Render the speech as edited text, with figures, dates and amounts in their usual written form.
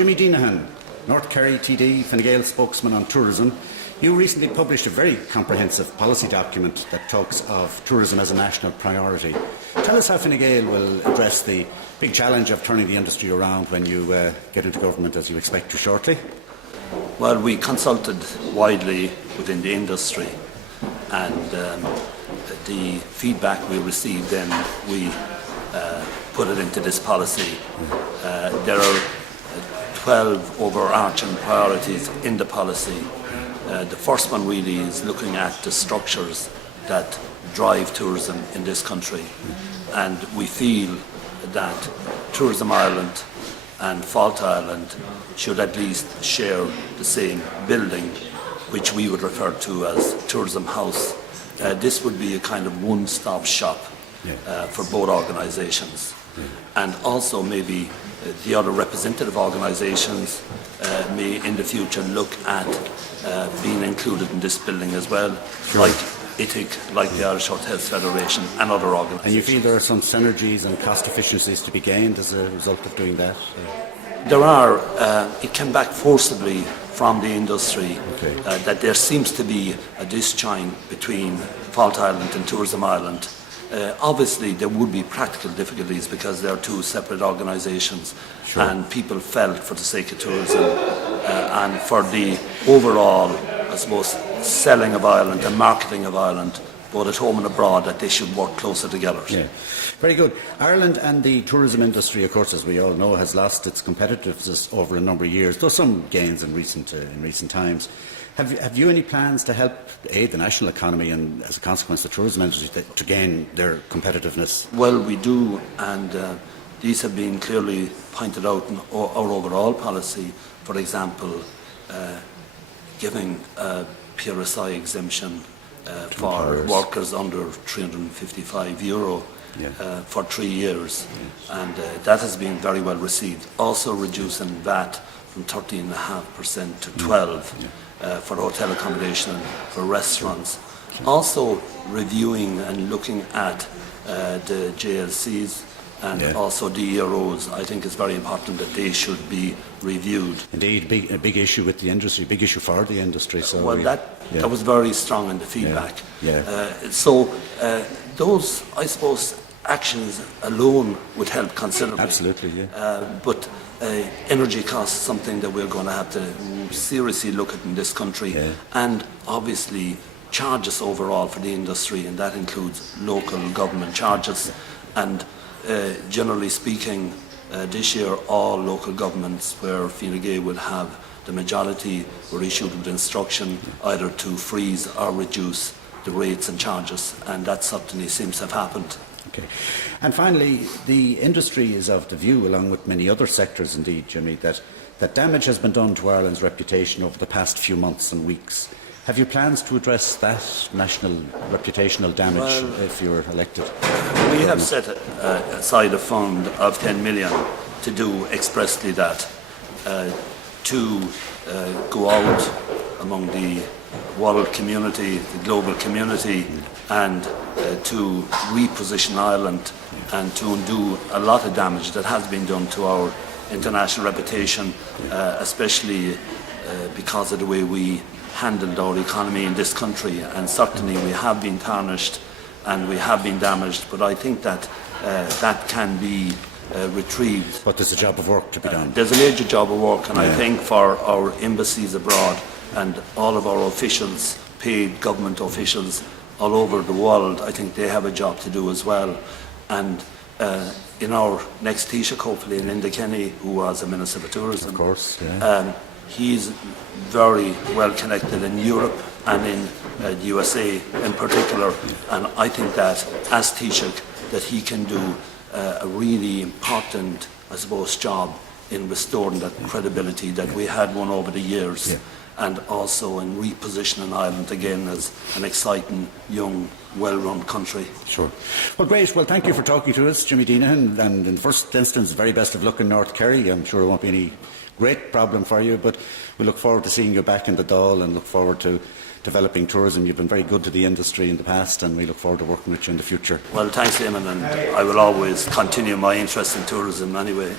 Jimmy Deenihan, North Kerry TD, Fine Gael Spokesman on tourism. You recently published a very comprehensive policy document that talks of tourism as a national priority. Tell us how Fine Gael will address the big challenge of turning the industry around when you get into government, as you expect to shortly. Well, we consulted widely within the industry, and the feedback we received, then we put it into this policy. There are 12 overarching priorities in the policy. The first one really is looking at the structures that drive tourism in this country, and we feel that Tourism Ireland and Fáilte Island should at least share the same building, which we would refer to as Tourism House. This would be a kind of one-stop shop for both organisations. And also maybe the other representative organisations may in the future look at being included in this building as well, like ITIC, like the Irish Hotels Federation and other organisations. And you feel there are some synergies and cost efficiencies to be gained as a result of doing that? There are. It came back forcibly from the industry that there seems to be a disjoint between Fáilte Island and Tourism Ireland. Obviously there would be practical difficulties because they are two separate organisations, and people felt for the sake of tourism and for the overall, I suppose, selling of Ireland and marketing of Ireland, both at home and abroad, that they should work closer together. Yeah. Very good. Ireland and the tourism industry, of course, as we all know, has lost its competitiveness over a number of years, though some gains in recent times. Have you any plans to help aid the national economy and, as a consequence, the tourism industry to gain their competitiveness? Well, we do, and these have been clearly pointed out in our overall policy. For example, giving a PRSI exemption for workers under €355 for 3 years, and that has been very well received. Also reducing VAT from 13.5% to 12%. For hotel accommodation and for restaurants. Also reviewing and looking at the JLCs and also the EROs. I think it's very important that they should be reviewed. Indeed, a big issue with the industry, big issue for the industry. So well, that was very strong in the feedback. Those, I suppose, actions alone would help considerably. Absolutely, but energy costs is something that we're going to have to seriously look at in this country, and obviously charges overall for the industry, and that includes local government charges. And generally speaking, this year all local governments where Fine Gael will have the majority were issued with instruction either to freeze or reduce the rates and charges, and that certainly seems to have happened. Okay. And finally, the industry is of the view, along with many other sectors indeed, Jimmy, that damage has been done to Ireland's reputation over the past few months and weeks. Have you plans to address that national reputational damage if you're elected? We have set aside a fund of 10 million to do expressly that, to go out among the world community, the global community, and to reposition Ireland and to undo a lot of damage that has been done to our international reputation, especially because of the way we handled our economy in this country. And certainly we have been tarnished and we have been damaged, but I think that that can be retrieved. But there's a job of work to be done. There's a major job of work, and I think for our embassies abroad and all of our officials, paid government officials all over the world, I think they have a job to do as well. And in our next Taoiseach, hopefully, in Linda Kenny, who was a Minister for Tourism, of course, he's very well connected in Europe and in the USA in particular, and I think that as Taoiseach that he can do a really important, I suppose, job in restoring that credibility that we had won over the years, and also in repositioning Ireland again as an exciting, young, well-run country. Sure. Well, great. Well, thank you for talking to us, Jimmy Deenihan, and in the first instance, very best of luck in North Kerry. I'm sure it won't be any great problem for you, but we look forward to seeing you back in the Dáil and look forward to developing tourism. You've been very good to the industry in the past, and we look forward to working with you in the future. Well, thanks, Eamon, and I will always continue my interest in tourism anyway.